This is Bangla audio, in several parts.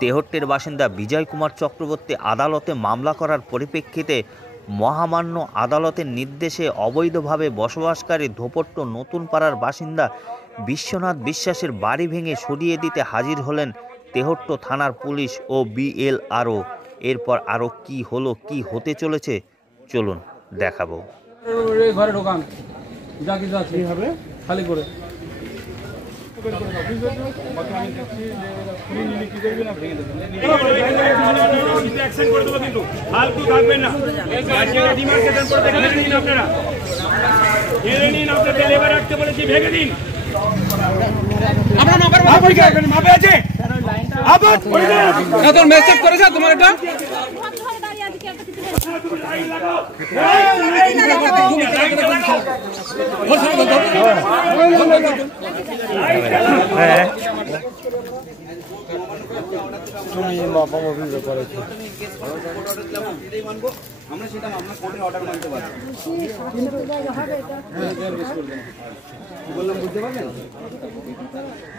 তেহট্টের বাসিন্দা বিজয় কুমার চক্রবর্তী আদালতে মামলা করার পরিপ্রেক্ষিতে মহামান্য আদালতের নির্দেশে অবৈধভাবে বসবাসকারী ধোপট্ট নতুন পাড়ার বাসিন্দা বিশ্বনাথ বিশ্বাসের বাড়ি ভেঙে সরিয়ে দিতে হাজির হলেন তেহট্ট থানার পুলিশ ও বিএলআরও। এরপর আরও কি হলো, কি হতে চলেছে, চলুন দেখাবো। ঘরে ঢোকান, যা কিছু আছে হবে খালি করে। মেসেজ করেছে তোমার এটা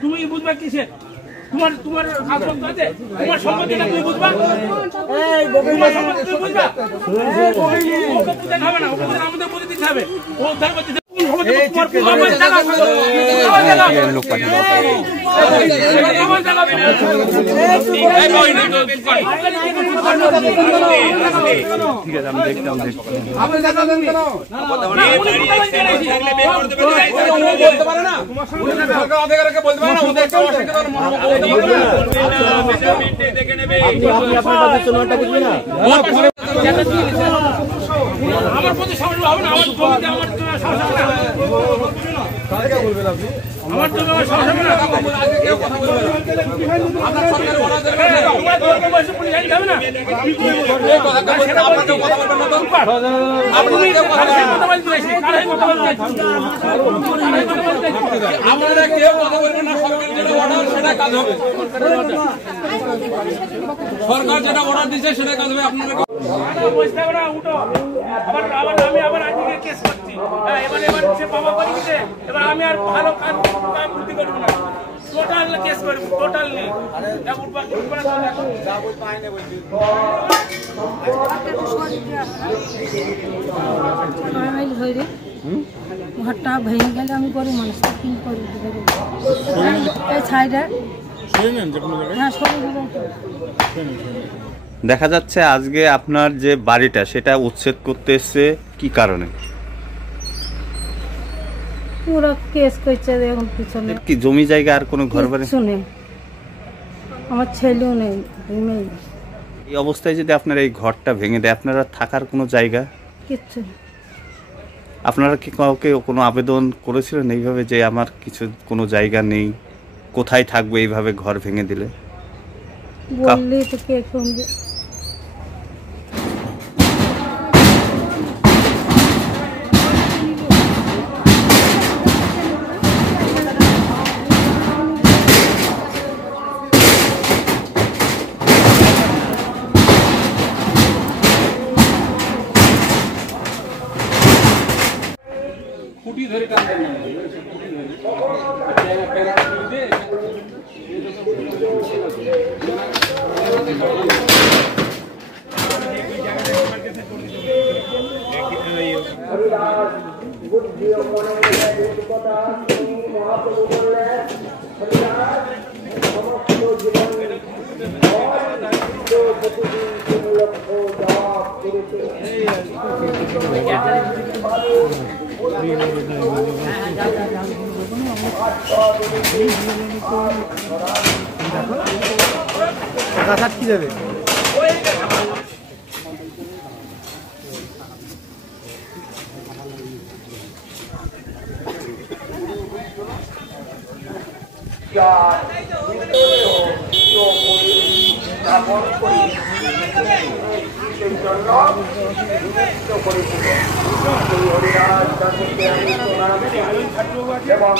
তুমি বুঝবা কিসে তোমার তোমার তোমার সম্পত্তিটা তুমি বুঝবা তোমার সম্পত্তি তুমি বুঝবা হবে না আমাদের বুঝে দিতে হবে ও আমার প্রতি সমস্যা হবে না। আমার জমিতে আমার আমার জন্য আপনারা কেউ কথা বলবেন না। সরকার যেটা অর্ডার সেটা কাজ হবে। সরকার যেটা অর্ডার দিচ্ছে সেটা কাজ হবে। আপনারা বুঝতে হবে না। উঠো আবার আমি আবার আজকে কেস করছি। এবার সে বাবা করে দিচ্ছে। এবার আমি আর ভালো কাজ বুদ্ধি করবো না। টোটাল কেস করবো। টোটাল নেই ঘরটা ভেঙে গেলে আমি গরিব মানুষ কি করি এই ছাইটা দেখা যাচ্ছে আজকে আপনার যে বাড়িটা সেটা উচ্ছেদ করতে এসছে কি কারণে? পুরো কেস করছে এখন পিছনে। কি জমি জায়গা আর কোনো ঘর বাড়ি নেই, আমার ছেলেও নেই। এই অবস্থায় যদি আপনারা এই ঘরটা ভেঙে দেয়, আপনারা থাকার কোনো জায়গা কিচ্ছু? আপনারা কি কাউকে কোনো আবেদন করেছিলেন এইভাবে যে আমার কিছু কোনো জায়গা নেই, কোথায় থাকবো এইভাবে ঘর ভেঙে দিলে? বললেই তো কে শুনবে? খুঁটি ধরে টানবেন না। কি যাবে এবং